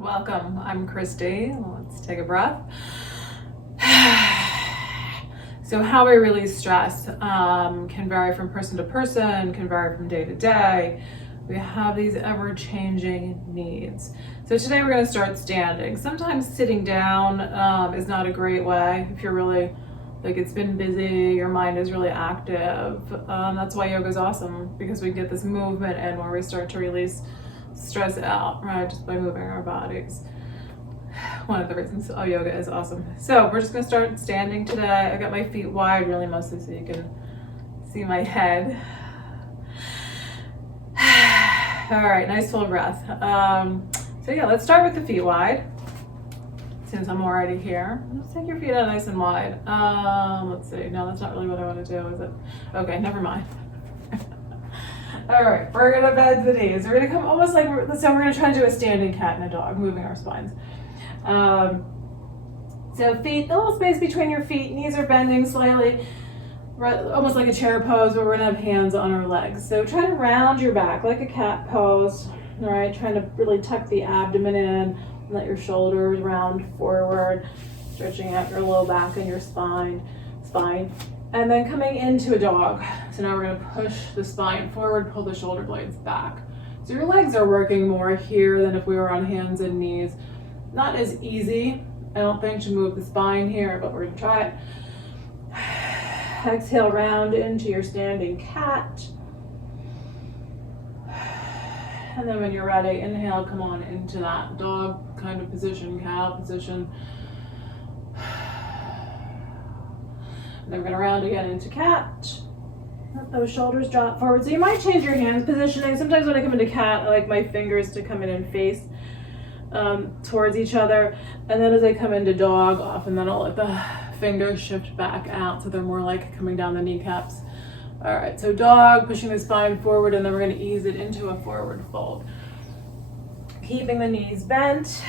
Welcome, I'm Christy. Let's take a breath. So how we release stress can vary from person to person, can vary from day to day. We have these ever-changing needs. So today we're going to start standing. Sometimes sitting down is not a great way if you're really, like, it's been busy, your mind is really active. That's why yoga is awesome, because we get this movement in where we start to release stress out, right, just by moving our bodies. One of the reasons yoga is awesome. So we're just going to start standing today. I got my feet wide, really, mostly so you can see my head. All right, nice full breath. So yeah, let's start with the feet wide. Since I'm already here, let's take your feet out nice and wide. Let's see. No, that's not really what I want to do, is it? Okay, never mind. All right, we're gonna bend the knees. We're gonna come almost like, we're gonna try to do a standing cat and a dog, moving our spines. So feet, the little space between your feet, knees are bending slightly, almost like a chair pose, but we're gonna have hands on our legs. So try to round your back like a cat pose. All right, trying to really tuck the abdomen in, let your shoulders round forward, stretching out your low back and your spine. And then coming into a dog. So now we're gonna push the spine forward, pull the shoulder blades back. So your legs are working more here than if we were on hands and knees. Not as easy, I don't think, to move the spine here, but we're gonna try it. Exhale, round into your standing cat. And then when you're ready, inhale, come on into that dog kind of position, cow position. And then we're gonna round again into cat. Let those shoulders drop forward. So you might change your hands positioning. Sometimes when I come into cat, I like my fingers to come in and face towards each other. And then as I come into dog, often then I'll let the fingers shift back out so they're more like coming down the kneecaps. All right, so dog, pushing the spine forward, and then we're gonna ease it into a forward fold. Keeping the knees bent,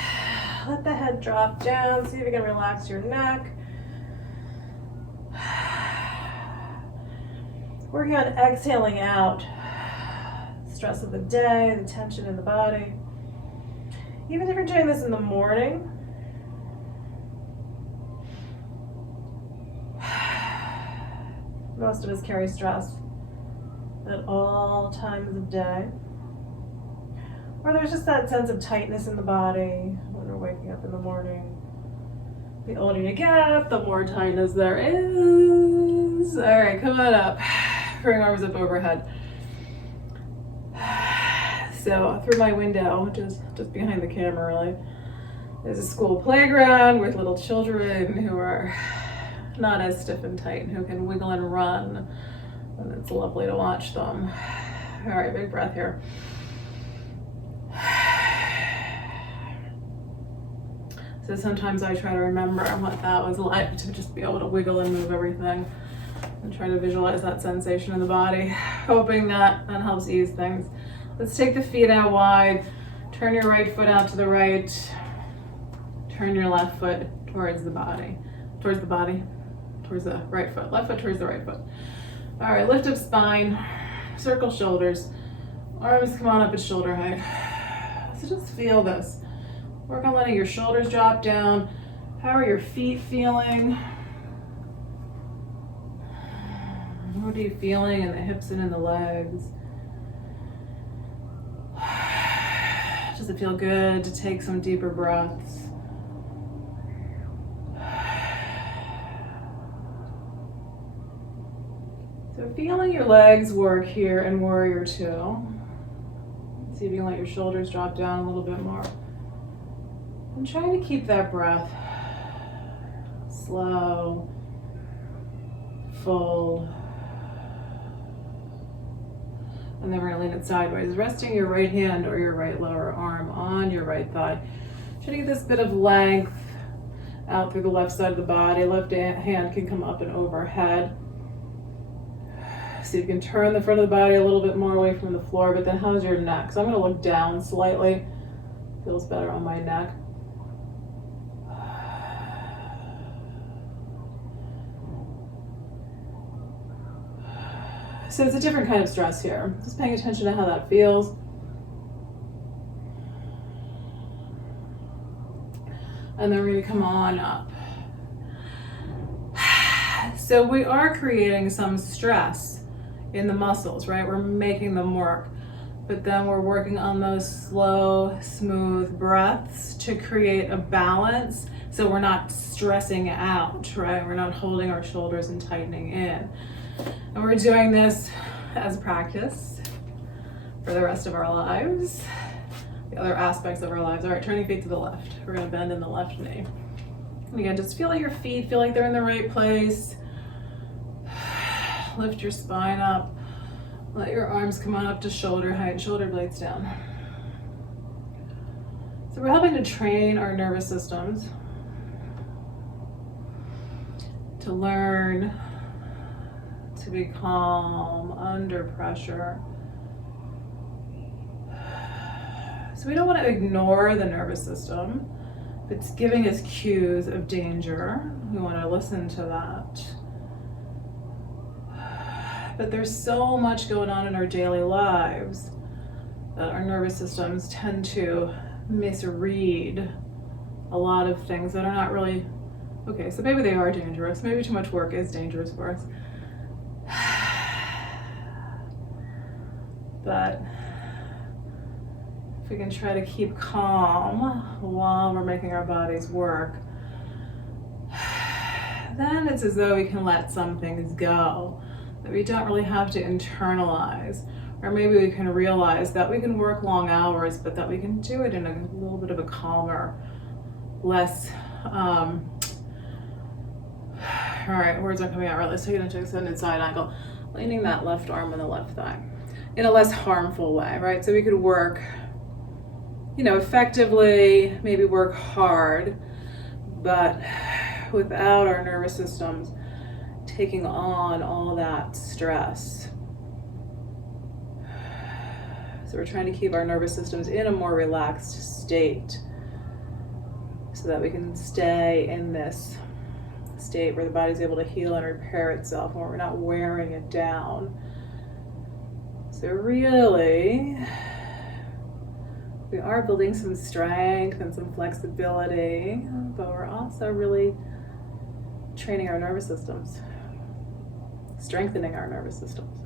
let the head drop down. See if you can relax your neck. Working on exhaling out stress of the day, the tension in the body. Even if you're doing this in the morning, most of us carry stress at all times of day. Or there's just that sense of tightness in the body when we're waking up in the morning. The older you get, the more tightness there is. All right, come on up. Bring arms up overhead. So through my window, which is just behind the camera really, there's a school playground with little children who are not as stiff and tight, who can wiggle and run, and it's lovely to watch them. All right, big breath here. So sometimes I try to remember what that was like, to just be able to wiggle and move everything, and try to visualize that sensation in the body, hoping that helps ease things. Let's take the feet out wide, turn your right foot out to the right, turn your left foot towards the body, towards the right foot, left foot towards the right foot. All right, lift up spine, circle shoulders, arms come on up at shoulder height. So just feel this. Work on letting your shoulders drop down. How are your feet feeling? What are you feeling in the hips and in the legs? Does it feel good to take some deeper breaths? So feeling your legs work here in Warrior Two. See if you can let your shoulders drop down a little bit more. And trying to keep that breath slow, full. And then we're gonna lean it sideways, resting your right hand or your right lower arm on your right thigh. Try to get this bit of length out through the left side of the body. Left hand can come up and overhead. See if you can turn the front of the body a little bit more away from the floor, but then how's your neck? So I'm gonna look down slightly. Feels better on my neck. So it's a different kind of stress here. Just paying attention to how that feels. And then we're gonna come on up. So we are creating some stress in the muscles, right? We're making them work. But then we're working on those slow, smooth breaths to create a balance so we're not stressing out, right? We're not holding our shoulders and tightening in. And we're doing this as practice for the rest of our lives, the other aspects of our lives. All right, turning feet to the left. We're gonna bend in the left knee. And again, just feel like your feet feel like they're in the right place. Lift your spine up. Let your arms come on up to shoulder height, shoulder blades down. So we're helping to train our nervous systems to learn to be calm under pressure. So we don't want to ignore the nervous system. If it's giving us cues of danger, we want to listen to that. But there's so much going on in our daily lives that our nervous systems tend to misread a lot of things that are not really, okay, so maybe they are dangerous. Maybe too much work is dangerous for us. But if we can try to keep calm while we're making our bodies work, then it's as though we can let some things go that we don't really have to internalize. Or maybe we can realize that we can work long hours, but that we can do it in a little bit of a calmer, less, all right, words aren't coming out right. Let's take it into extended side angle, leaning that left arm on the left thigh in a less harmful way, right? So we could work, effectively, maybe work hard, but without our nervous systems taking on all that stress. So we're trying to keep our nervous systems in a more relaxed state so that we can stay in this state where the body's able to heal and repair itself and we're not wearing it down. So really, we are building some strength and some flexibility, but we're also really training our nervous systems, strengthening our nervous systems.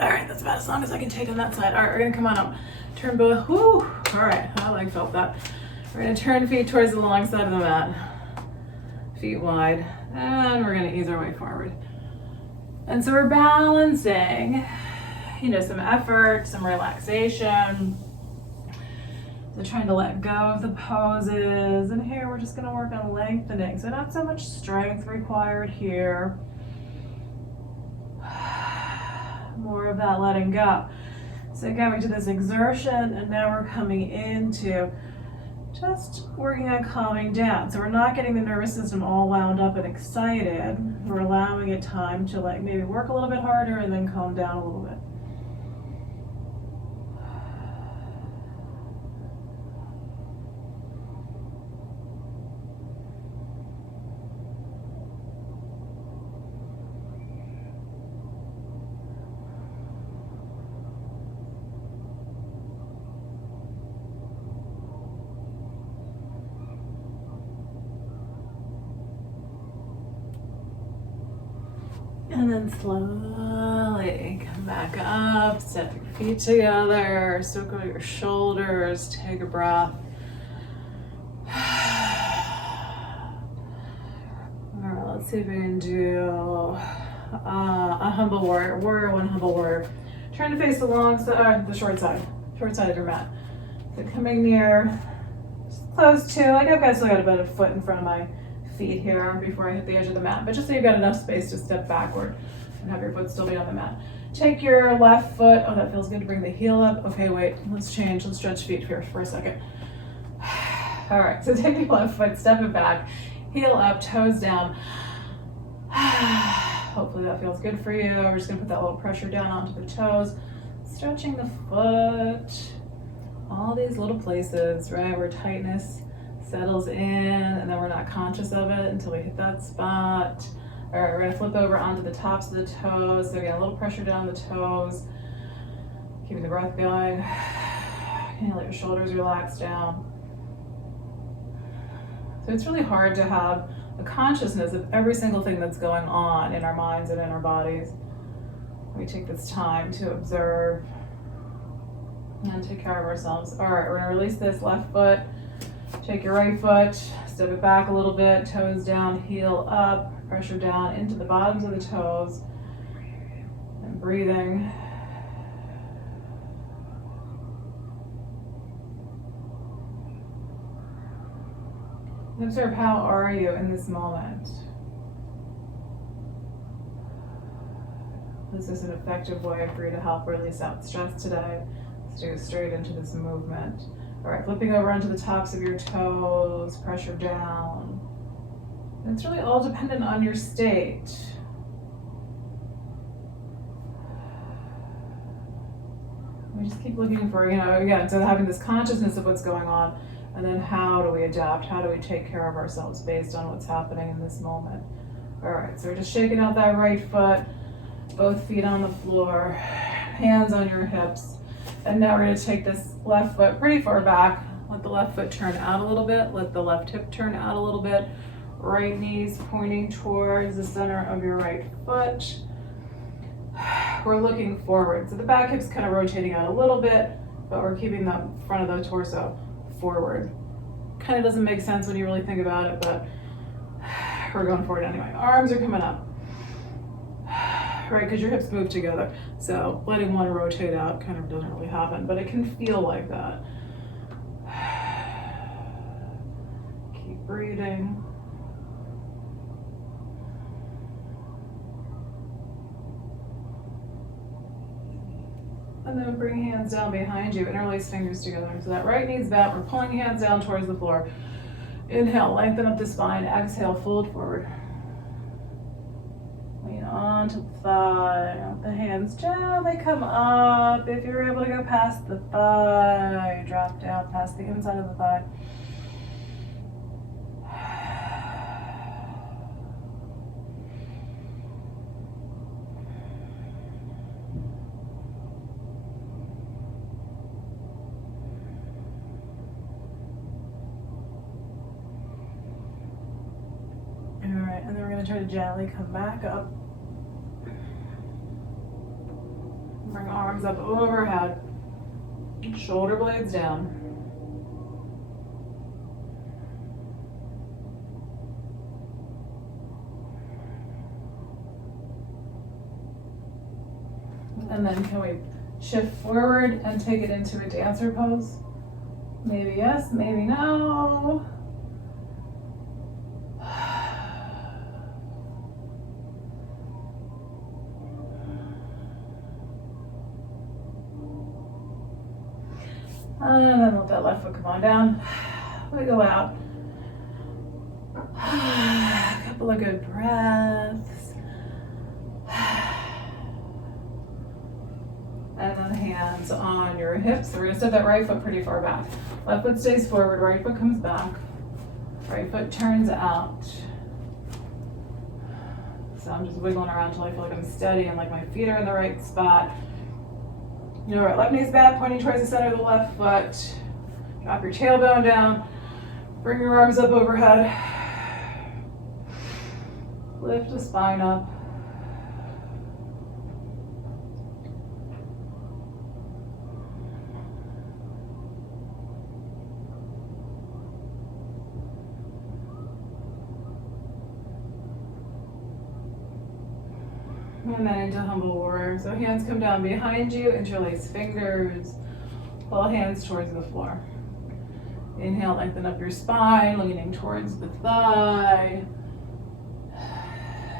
All right, that's about as long as I can take on that side. All right, we're gonna come on up. Turn both, whoo, all right, I felt that. We're gonna turn feet towards the long side of the mat. Feet wide, and we're gonna ease our way forward. And so we're balancing, some effort, some relaxation. So trying to let go of the poses. And here we're just gonna work on lengthening. So not so much strength required here. More of that letting go. So again, we did this exertion and now we're coming into just working on calming down. So we're not getting the nervous system all wound up and excited. We're allowing it time to maybe work a little bit harder and then calm down a little bit. And then slowly come back up, step your feet together, circle your shoulders, take a breath. All right, let's see if we can do a humble warrior, warrior one, humble warrior. Trying to face the the short side of your mat. So coming near, just close to, I've still got about a foot in front of my feet here before I hit the edge of the mat, but just so you've got enough space to step backward and have your foot still be on the mat. Take your left foot, oh that feels good, to bring the heel up. Okay, wait, let's stretch feet here for a second. All right, so take your left foot, step it back, heel up, toes down. Hopefully that feels good for you. We're just gonna put that little pressure down onto the toes, stretching the foot, all these little places, right, where tightness settles in and then we're not conscious of it until we hit that spot. All right, we're gonna flip over onto the tops of the toes. So again, a little pressure down the toes. Keeping the breath going. And let your shoulders relax down. So it's really hard to have a consciousness of every single thing that's going on in our minds and in our bodies. We take this time to observe and take care of ourselves. All right, we're gonna release this left foot. Take your right foot, step it back a little bit, toes down, heel up, pressure down into the bottoms of the toes, and breathing. And observe, how are you in this moment? This is an effective way for you to help release out stress today. Let's do straight into this movement. All right, flipping over onto the tops of your toes, pressure down. And it's really all dependent on your state. We just keep looking for, again, so having this consciousness of what's going on, and then how do we adapt? How do we take care of ourselves based on what's happening in this moment? All right, so we're just shaking out that right foot, both feet on the floor, hands on your hips. And now we're going to take this left foot pretty far back. Let the left foot turn out a little bit. Let the left hip turn out a little bit. Right knees pointing towards the center of your right foot. We're looking forward. So the back hip's kind of rotating out a little bit, but we're keeping the front of the torso forward. Kind of doesn't make sense when you really think about it, but we're going forward anyway. Arms are coming up. Right, because your hips move together. So letting one rotate out kind of doesn't really happen, but it can feel like that. Keep breathing. And then bring hands down behind you, interlace fingers together. So that right knee's bent, we're pulling hands down towards the floor. Inhale, lengthen up the spine. Exhale, fold forward. Lean onto the thigh. The hands gently come up. If you're able to go past the thigh, drop down past the inside of the thigh. Alright, and then we're going to try to gently come back up. Bring arms up overhead. Shoulder blades down. And then can we shift forward and take it into a dancer pose? Maybe yes, maybe no. And then let that left foot come on down. We go out. A couple of good breaths. And then hands on your hips. So we're gonna set that right foot pretty far back. Left foot stays forward, right foot comes back. Right foot turns out. So I'm just wiggling around until I feel like I'm steady and like my feet are in the right spot. All right, left knee's back, pointing towards the center of the left foot. Drop your tailbone down. Bring your arms up overhead. Lift the spine up. And then into humble warrior. So hands come down behind you, interlace fingers, pull hands towards the floor. Inhale, lengthen up your spine, leaning towards the thigh.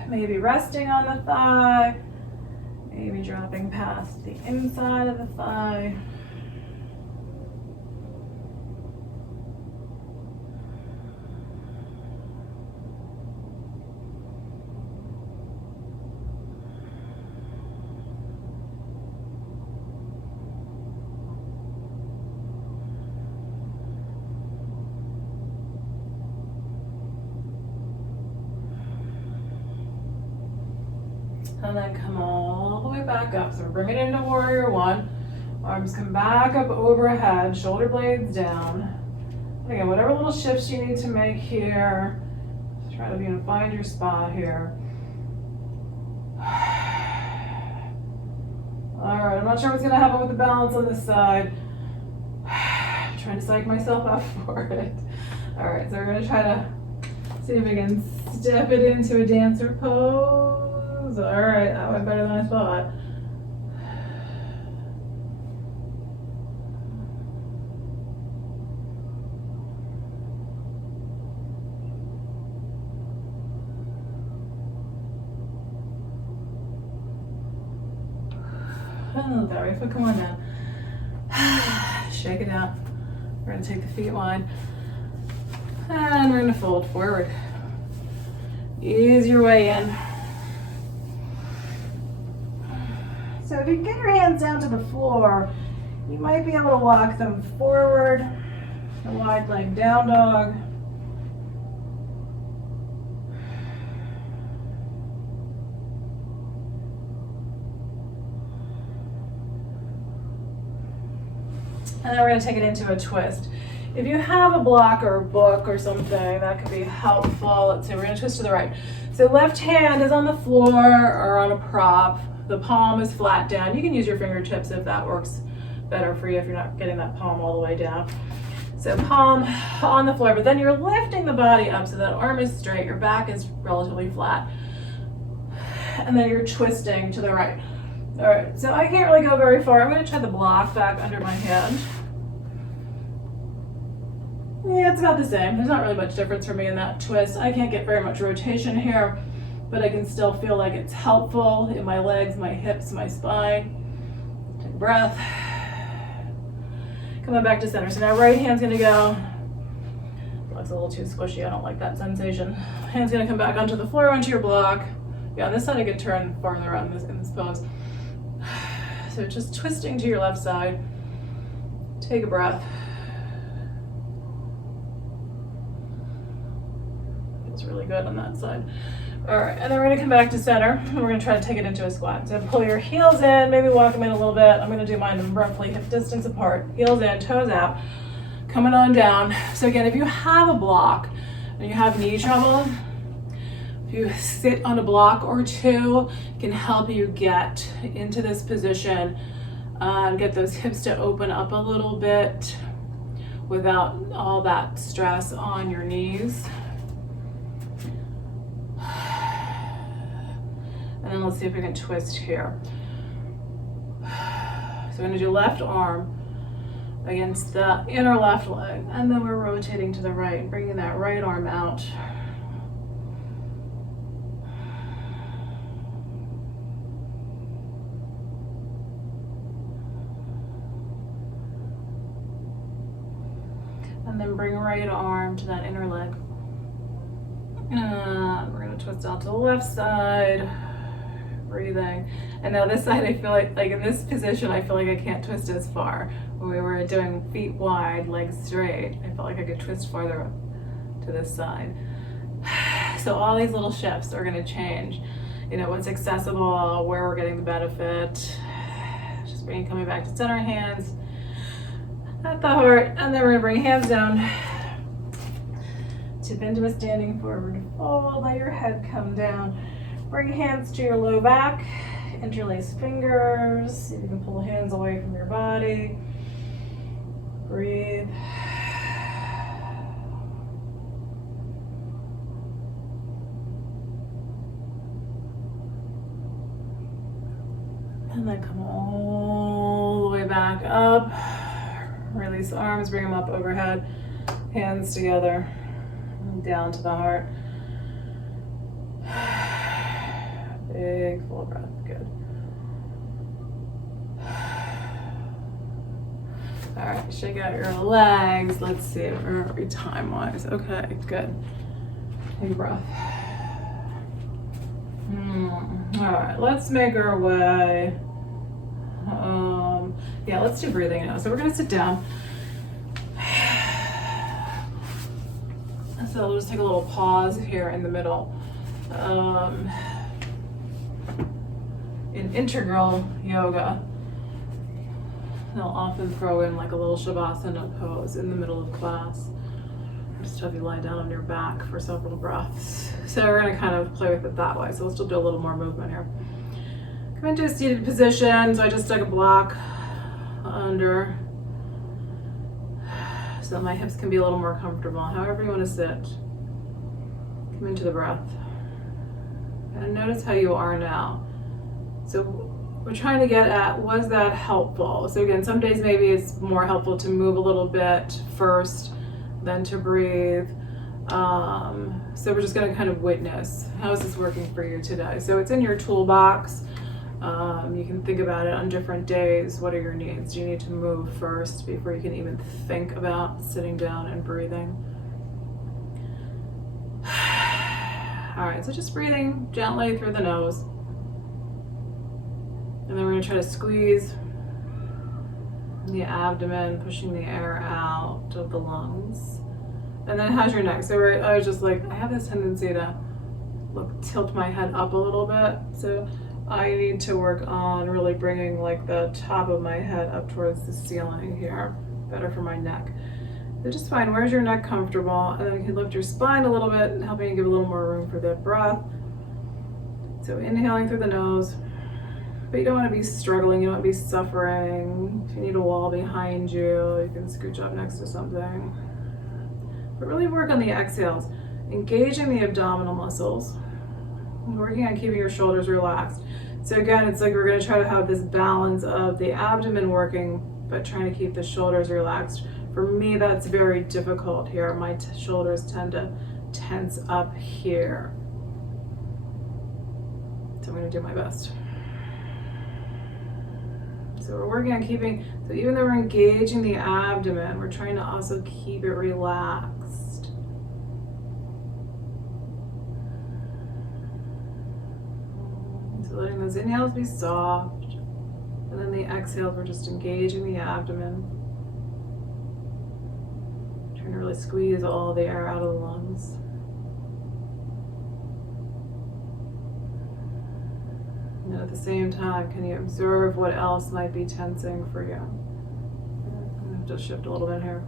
Maybe resting on the thigh, maybe dropping past the inside of the thigh. And then come all the way back up. So we're bringing it into warrior one. Arms come back up overhead, shoulder blades down. Again, whatever little shifts you need to make here, try to find your spot here. All right, I'm not sure what's gonna happen with the balance on this side. I'm trying to psych myself up for it. All right, so we're gonna try to see if we can step it into a dancer pose. All right, that went better than I thought. Oh, very good. Come on down. Shake it out. We're gonna take the feet wide. And we're gonna fold forward. Ease your way in. So if you can get your hands down to the floor, you might be able to walk them forward. A wide leg down dog. And then we're going to take it into a twist. If you have a block or a book or something, that could be helpful. Let's see, we're going to twist to the right. So left hand is on the floor or on a prop. The palm is flat down. You can use your fingertips if that works better for you, if you're not getting that palm all the way down. So palm on the floor, but then you're lifting the body up so that arm is straight, your back is relatively flat. And then you're twisting to the right. All right, so I can't really go very far. I'm going to try the block back under my hand. Yeah, it's about the same. There's not really much difference for me in that twist. I can't get very much rotation here, but I can still feel like it's helpful in my legs, my hips, my spine. Take a breath. Coming back to center. So now right hand's going to go. Block's a little too squishy. I don't like that sensation. Hand's going to come back onto the floor, onto your block. Yeah, on this side I could turn farther out in this pose. So just twisting to your left side. Take a breath. Feels really good on that side. All right, and then we're gonna come back to center, and we're gonna try to take it into a squat. So pull your heels in, maybe walk them in a little bit. I'm gonna do mine roughly hip distance apart. Heels in, toes out, coming on down. So again, if you have a block and you have knee trouble, if you sit on a block or two, it can help you get into this position and get those hips to open up a little bit without all that stress on your knees. And then let's see if we can twist here. So we're gonna do left arm against the inner left leg, and then we're rotating to the right, bringing that right arm out. And then bring right arm to that inner leg. And we're gonna twist out to the left side, breathing. And now this side, I feel like in this position, I feel like I can't twist as far. When we were doing feet wide, legs straight, I felt like I could twist farther to this side. So all these little shifts are gonna change. You know, what's accessible, where we're getting the benefit. Just coming back to center, hands at the heart, and then we're gonna bring hands down. Tip into a standing forward fold, let your head come down. Bring hands to your low back, interlace fingers. See if you can pull hands away from your body. Breathe. And then come all the way back up. Release arms, bring them up overhead. Hands together, down to the heart. Big full breath, good. All right, shake out your legs. Let's see, where are we time-wise? Okay, good. Take a breath. All right, let's make our way. Yeah, let's do breathing now. So we're gonna sit down. So we'll just take a little pause here in the middle. In integral yoga, And I'll often throw in like a little Shavasana pose in the middle of class. Just have you lie down on your back for several breaths. So we're going to kind of play with it that way. So we'll still do a little more movement here. Come into a seated position. So I just stuck a block under so that my hips can be a little more comfortable. However you want to sit. Come into the breath. And notice how you are now. So we're trying to get at, was that helpful? So again, some days maybe it's more helpful to move a little bit first than to breathe. So we're just going to kind of witness, how is this working for you today? So it's in your toolbox. You can think about it on different days. What are your needs? Do you need to move first before you can even think about sitting down and breathing? All right, so just breathing gently through the nose. And then we're going to try to squeeze the abdomen, pushing the air out of the lungs. And then how's your neck? So I was just like, I have this tendency to tilt my head up a little bit. So I need to work on really bringing like the top of my head up towards the ceiling here. Better for my neck. So just find, where's your neck comfortable? And then you can lift your spine a little bit, helping you give a little more room for the breath. So inhaling through the nose. But you don't want to be struggling, you don't want to be suffering. If you need a wall behind you, you can scooch up next to something. But really work on the exhales, engaging the abdominal muscles, working on keeping your shoulders relaxed. So again, it's like we're going to try to have this balance of the abdomen working, but trying to keep the shoulders relaxed. For me, that's very difficult here. My shoulders tend to tense up here. So I'm going to do my best. So we're working on keeping, so even though we're engaging the abdomen, we're trying to also keep it relaxed. So letting those inhales be soft, and then the exhales, we're just engaging the abdomen. Trying to really squeeze all the air out of the lungs. And at the same time, can you observe what else might be tensing for you? I'm going to just shift a little bit here.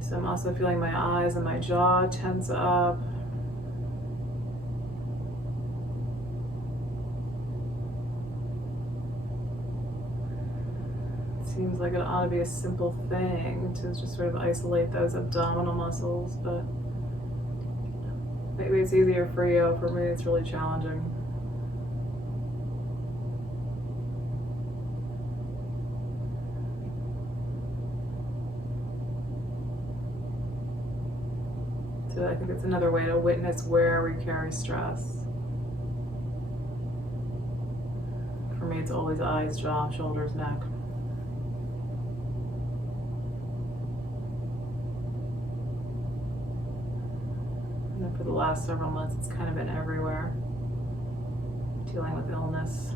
So I'm also feeling my eyes and my jaw tense up. It seems like it ought to be a simple thing to just sort of isolate those abdominal muscles, but maybe it's easier for you. For me, it's really challenging. So I think it's another way to witness where we carry stress. For me, it's always eyes, jaw, shoulders, neck. And for the last several months, it's kind of been everywhere. Dealing with illness.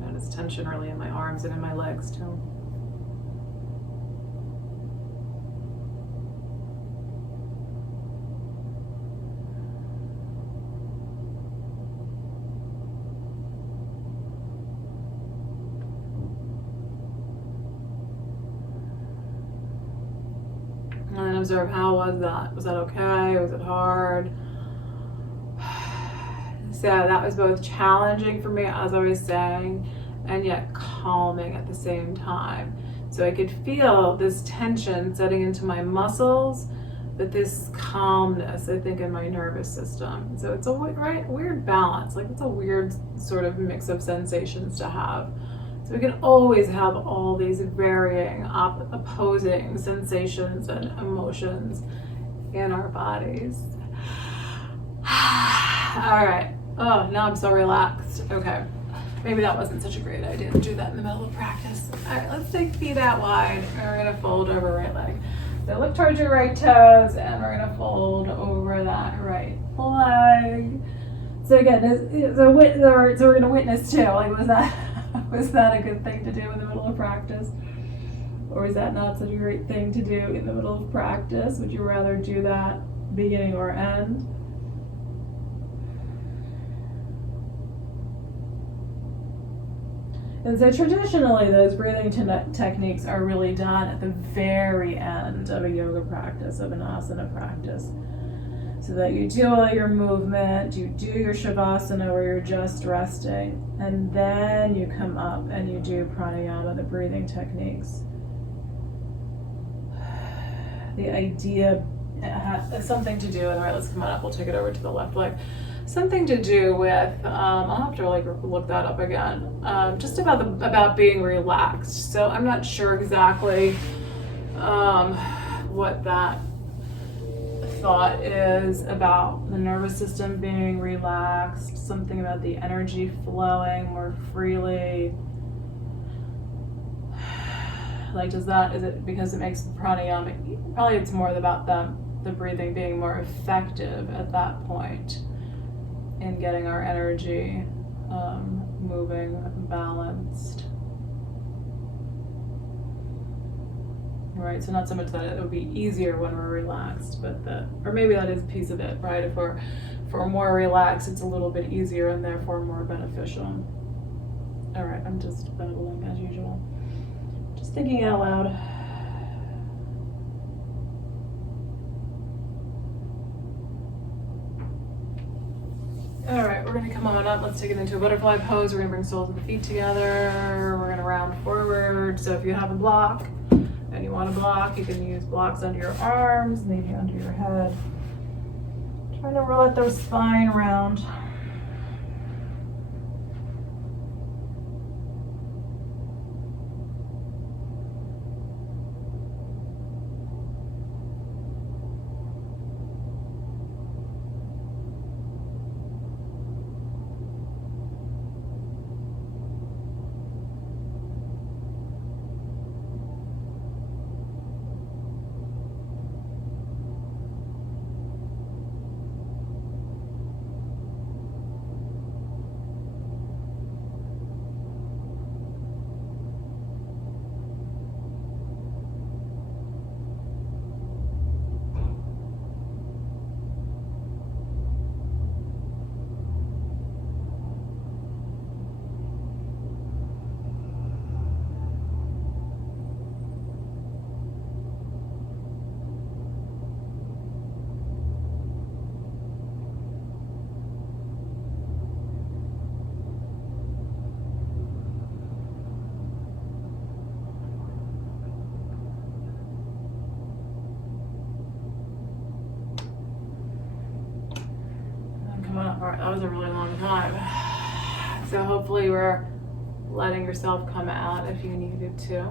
Notice tension really in my arms and in my legs too. And then observe, how was that? Was that okay? Was it hard? So that was both challenging for me, as I was saying, and yet calming at the same time. So I could feel this tension setting into my muscles, but this calmness, I think, in my nervous system. So it's a weird balance. Like, it's a weird sort of mix of sensations to have. So we can always have all these varying, opposing sensations and emotions in our bodies. All right. Oh, now I'm so relaxed. Okay. Maybe that wasn't such a great idea to do that in the middle of practice. All right, let's take feet out wide, and we're gonna fold over right leg. So look towards your right toes, and we're gonna fold over that right leg. So again, so we're gonna witness too. Like, was that a good thing to do in the middle of practice? Or is that not such a great thing to do in the middle of practice? Would you rather do that beginning or end? And so traditionally, those breathing techniques are really done at the very end of a yoga practice, of an asana practice. So that you do all your movement, you do your shavasana where you're just resting, and then you come up and you do pranayama, the breathing techniques. The idea has something to do, and right, let's come on up, we'll take it over to the left leg. Something to do with, I'll have to look that up again, just about being relaxed. So I'm not sure exactly what that thought is about the nervous system being relaxed, something about the energy flowing more freely. Like, is it because it makes the pranayama, probably it's more about the breathing being more effective at that point in getting our energy moving, balanced. Right, so not so much that it would be easier when we're relaxed, but or maybe that is a piece of it, right? If we're more relaxed, it's a little bit easier and therefore more beneficial. All right, I'm just babbling as usual. Just thinking out loud. All right, we're gonna come on up. Let's take it into a butterfly pose. We're gonna bring soles of the feet together. We're gonna round forward. So if you have a block and you want to block, you can use blocks under your arms, maybe under your head. Trying to roll out the spine round. Alright, that was a really long time. So hopefully we're letting yourself come out if you needed to.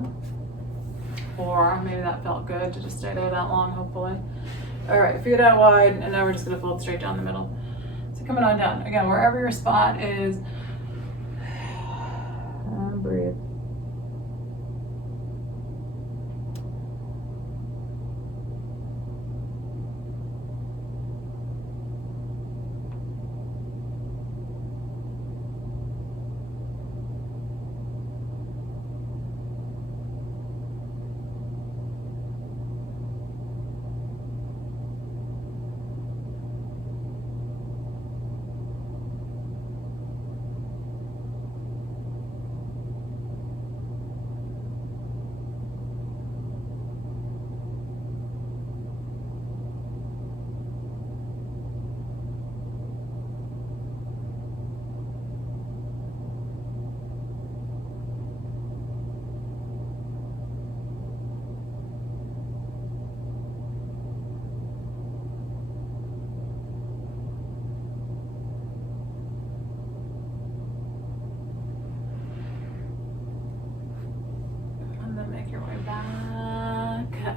Or maybe that felt good to just stay there that long, hopefully. Alright, feet out wide, and now we're just gonna fold straight down the middle. So coming on down. Again, wherever your spot is, and breathe.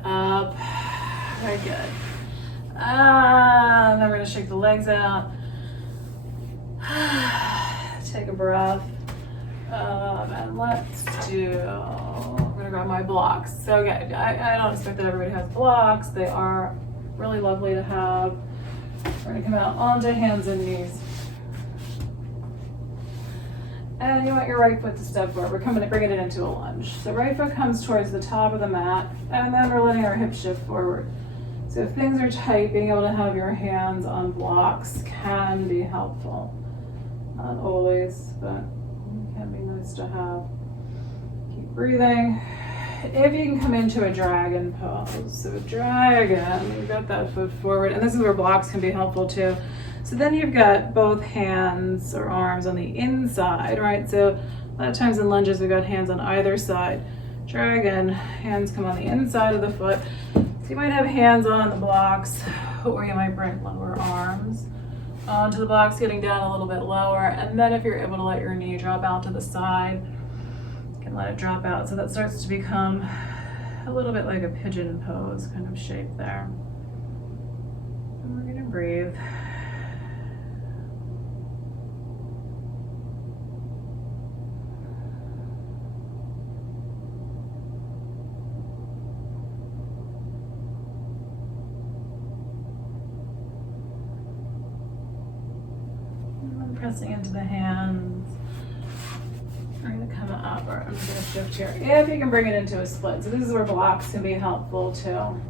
Up. Very good. Then we're going to shake the legs out. Take a breath. And let's do, I'm going to grab my blocks. So okay, I don't expect that everybody has blocks. They are really lovely to have. We're going to come out onto hands and knees. And you want your right foot to step forward. We're coming to bring it into a lunge. So right foot comes towards the top of the mat, and then we're letting our hips shift forward. So if things are tight, being able to have your hands on blocks can be helpful. Not always, but it can be nice to have. breathing. If you can come into a dragon pose. So dragon, you've got that foot forward, and this is where blocks can be helpful too. So then you've got both hands or arms on the inside, right? So a lot of times in lunges, we've got hands on either side. Dragon, hands come on the inside of the foot. So you might have hands on the blocks, or you might bring lower arms onto the blocks, getting down a little bit lower. And then if you're able to let your knee drop out to the side, you can let it drop out. So that starts to become a little bit like a pigeon pose kind of shape there. And we're gonna breathe. Pressing into the hands. We're going to come up, or I'm just going to shift here. If you can bring it into a split. So this is where blocks can be helpful too. So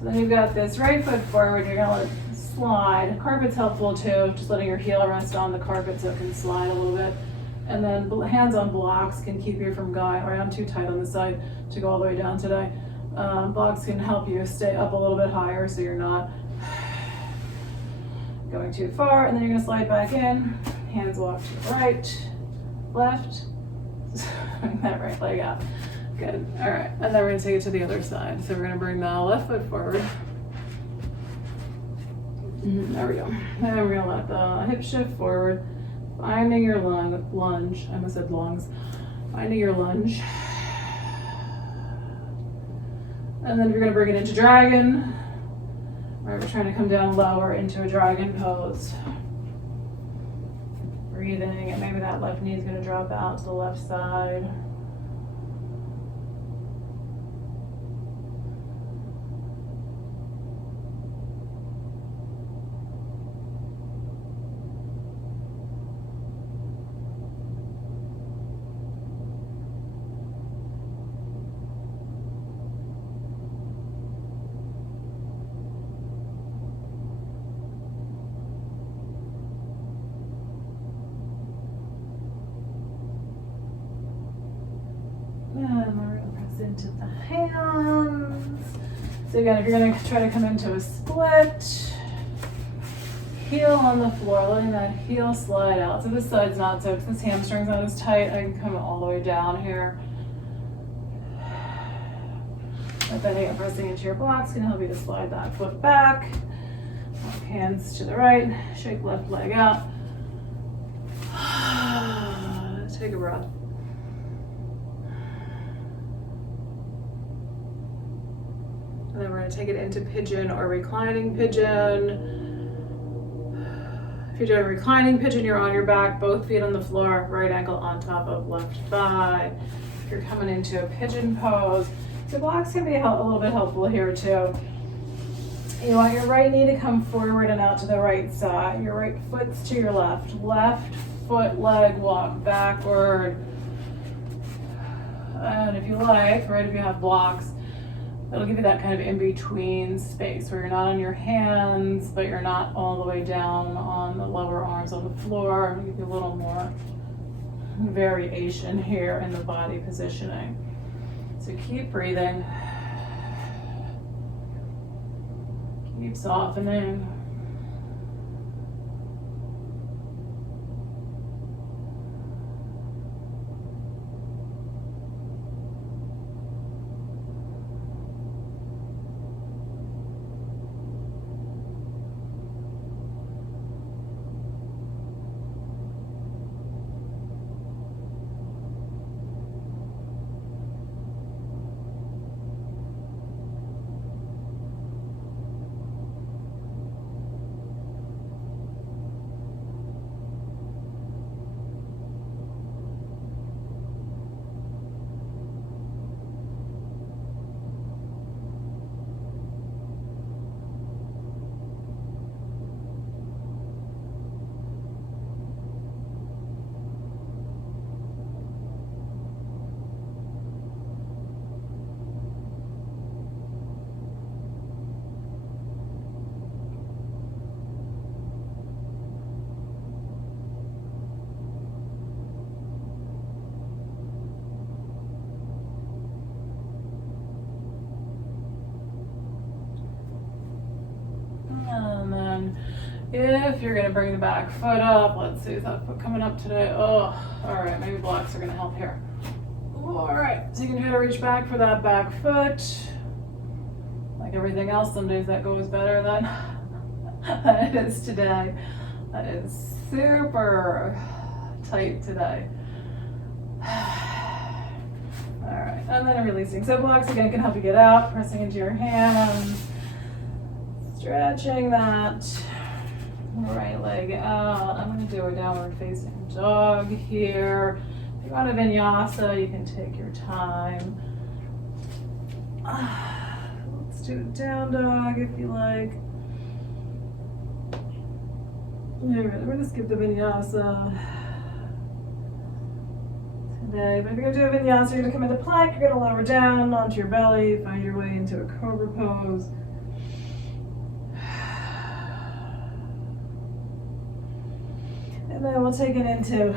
then you've got this right foot forward, you're going to let it slide. Carpet's helpful too, just letting your heel rest on the carpet so it can slide a little bit. And then hands on blocks can keep you from going around too tight on the side to go all the way down today. Blocks can help you stay up a little bit higher so you're not going too far, and then you're going to slide back in. Hands walk to the right, left. Bring that right leg out. Good. All right, and then we're going to take it to the other side. So we're going to bring the left foot forward. There we go. And then we're going to let the hip shift forward, finding your lunge. I almost said lungs. Finding your lunge. And then you're going to bring it into dragon. Right, we're trying to come down lower into a dragon pose. Breathing, and maybe that left knee is going to drop out to the left side. And we're going to press into the hands. So again, if you're going to try to come into a split, heel on the floor, letting that heel slide out. So this side's not so, since hamstring's not as tight, I can come all the way down here. But then again, pressing into your blocks can help you to slide that foot back. Hands to the right, shake left leg out. Take a breath. And then we're going to take it into pigeon or reclining pigeon. If you're doing reclining pigeon, you're on your back, both feet on the floor, right ankle on top of left thigh. If you're coming into a pigeon pose, so blocks can be a little bit helpful here too. You want your right knee to come forward and out to the right side. Your right foot's to your left. Left foot, leg, walk backward. And if you like, right, if you have blocks, it'll give you that kind of in-between space where you're not on your hands, but you're not all the way down on the lower arms on the floor. It'll give you a little more variation here in the body positioning. So keep breathing. Keep softening. If you're gonna bring the back foot up, let's see, is that foot coming up today? Oh, all right, maybe blocks are gonna help here. All right, so you can try to reach back for that back foot. Like everything else, some days that goes better than it is today. That is super tight today. All right, and then releasing. So blocks again can help you get out, pressing into your hands, stretching that right leg out. I'm going to do a downward facing dog here. If you want a vinyasa, you can take your time. Let's do a down dog if you like. We're going to skip the vinyasa today, but if you're going to do a vinyasa, you're going to come into plank, you're going to lower down onto your belly, find your way into a cobra pose. And then we'll take it into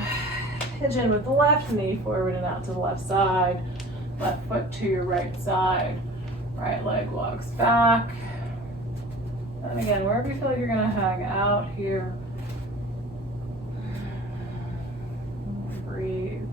pigeon with the left knee forward and out to the left side, left foot to your right side, right leg walks back. And again, wherever you feel like you're going to hang out here, breathe.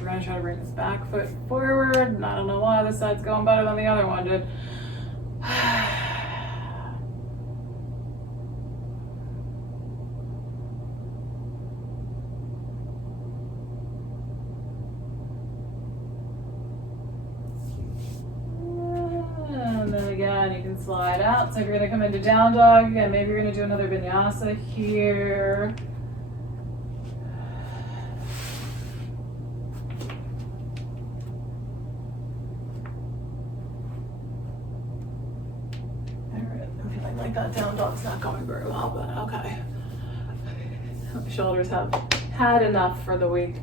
We're going to try to bring this back foot forward. And I don't know why this side's going better than the other one did. And then again, you can slide out. So if you're going to come into down dog, again, maybe you're going to do another vinyasa here. That down dog's not going very well, but okay. My shoulders have had enough for the week.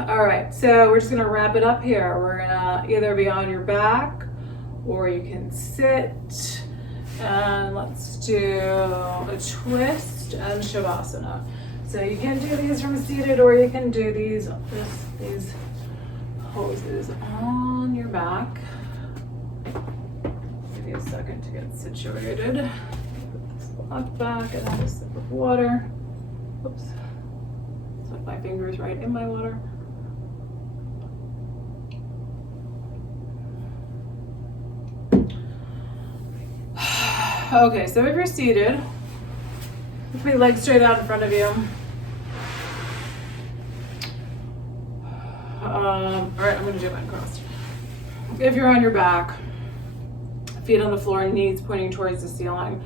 All right, so we're just gonna wrap it up here. We're gonna either be on your back or you can sit. And let's do a twist and Shavasana. So you can do these from seated or you can do these poses on your back. A second to get situated. Put this block back and have a sip of water. Oops. Stuck my fingers right in my water. Okay, so if you're seated, put your legs straight out in front of you. All right, I'm going to do mine crossed. If you're on your back, feet on the floor, knees pointing towards the ceiling,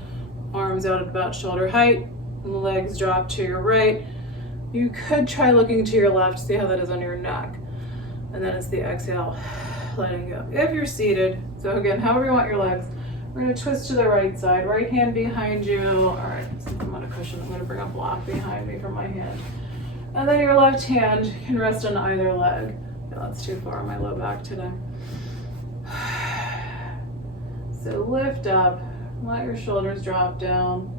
arms out at about shoulder height, and legs drop to your right. You could try looking to your left, see how that is on your neck. And then it's the exhale, letting go. If you're seated, so again, however you want your legs, we're gonna twist to the right side, right hand behind you. All right, so I'm gonna cushion. I'm going to bring a block behind me from my hand. And then your left hand can rest on either leg. No, that's too far on my low back today. So lift up, let your shoulders drop down.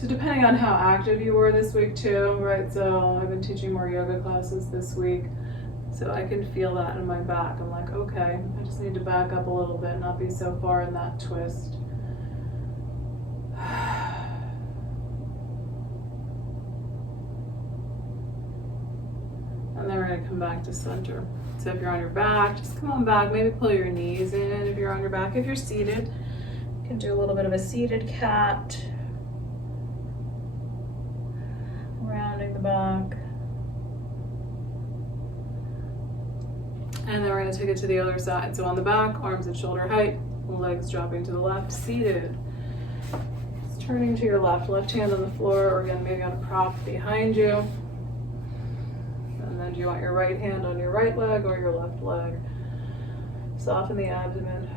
So depending on how active you were this week too, right? So I've been teaching more yoga classes this week. So I can feel that in my back. I'm like, okay, I just need to back up a little bit, not be so far in that twist. And then we're gonna come back to center. So if you're on your back, just come on back, maybe pull your knees in if you're on your back. If you're seated, you can do a little bit of a seated cat. Rounding the back. And then we're gonna take it to the other side. So on the back, arms at shoulder height, legs dropping to the left, seated. Just turning to your left hand on the floor, or again, maybe on a prop behind you. And then do you want your right hand on your right leg or your left leg? Soften the abdomen.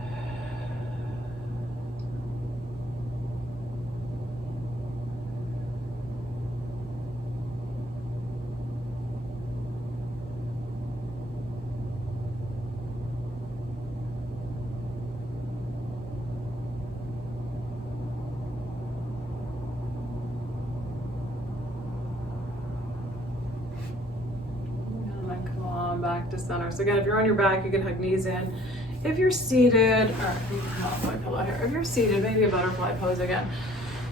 Back to center. So again, if you're on your back, you can hug knees in. If you're seated, or my pillow here. If you're seated, maybe a butterfly pose again.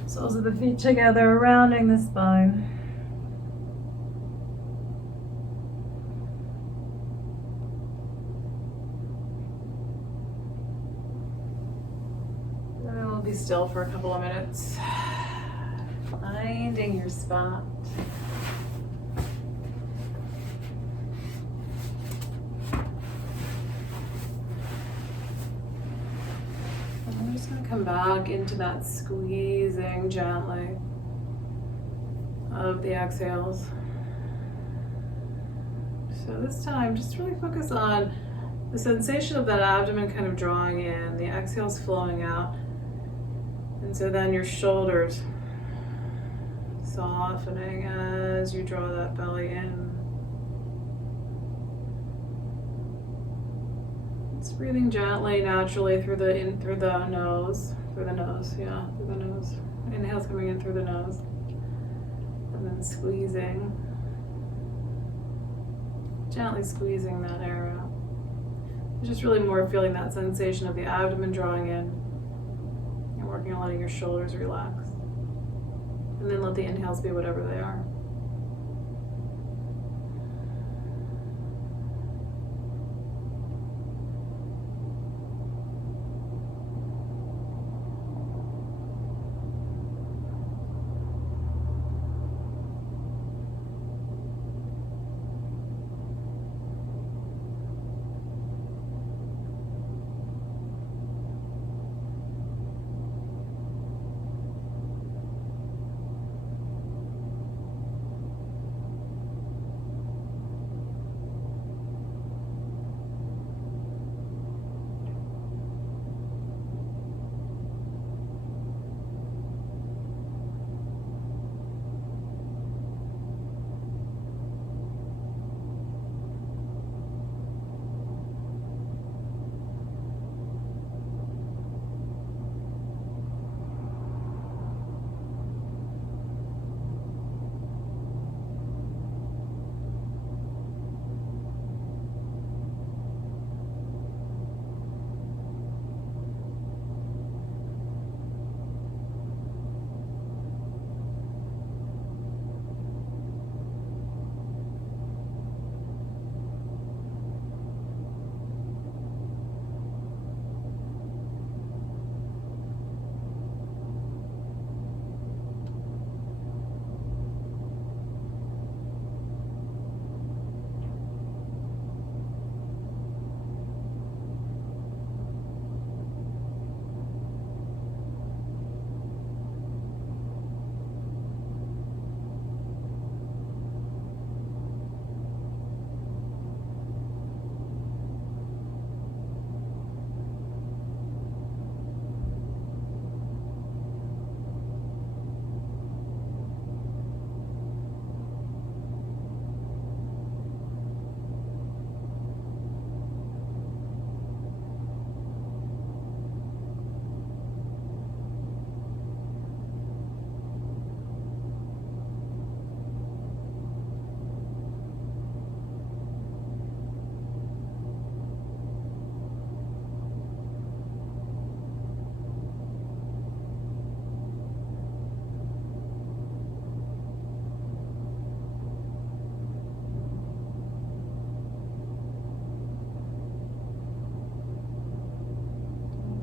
Soles of the feet together, rounding the spine. And we'll be still for a couple of minutes. Finding your spot. Come back into that squeezing gently of the exhales. So this time, just really focus on the sensation of that abdomen kind of drawing in, the exhales flowing out. And so then your shoulders softening as you draw that belly in. Just breathing gently, naturally through the nose. Inhale's coming in through the nose. And then squeezing. Gently squeezing that air out. Just really more feeling that sensation of the abdomen drawing in. And working on letting your shoulders relax. And then let the inhales be whatever they are.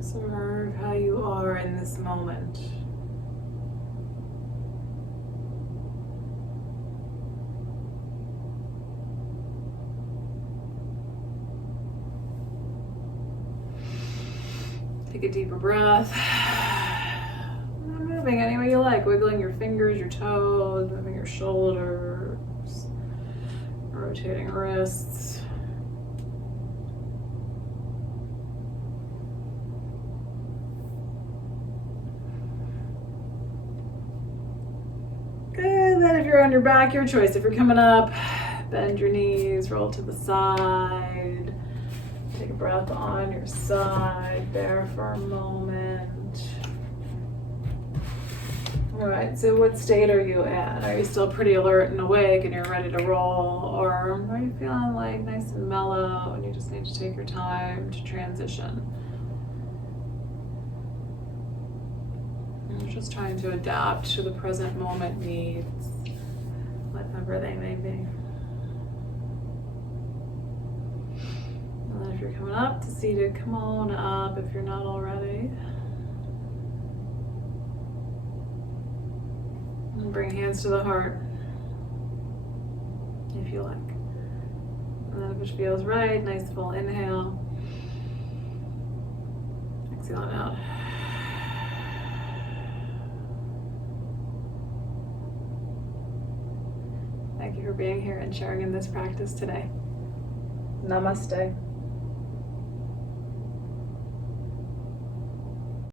Observe how you are in this moment. Take a deeper breath. Moving any way you like, wiggling your fingers, your toes, moving your shoulders, rotating wrists. Good, then if you're on your back, your choice. If you're coming up, bend your knees, roll to the side. Take a breath on your side there for a moment. All right, so what state are you in? Are you still pretty alert and awake and you're ready to roll? Or are you feeling like nice and mellow and you just need to take your time to transition? You're just trying to adapt to the present moment needs, whatever they may be. And then if you're coming up to seated, come on up if you're not already. And bring hands to the heart, if you like. And then if it feels right, nice full inhale. Exhale it out. Thank you for being here and sharing in this practice today. Namaste.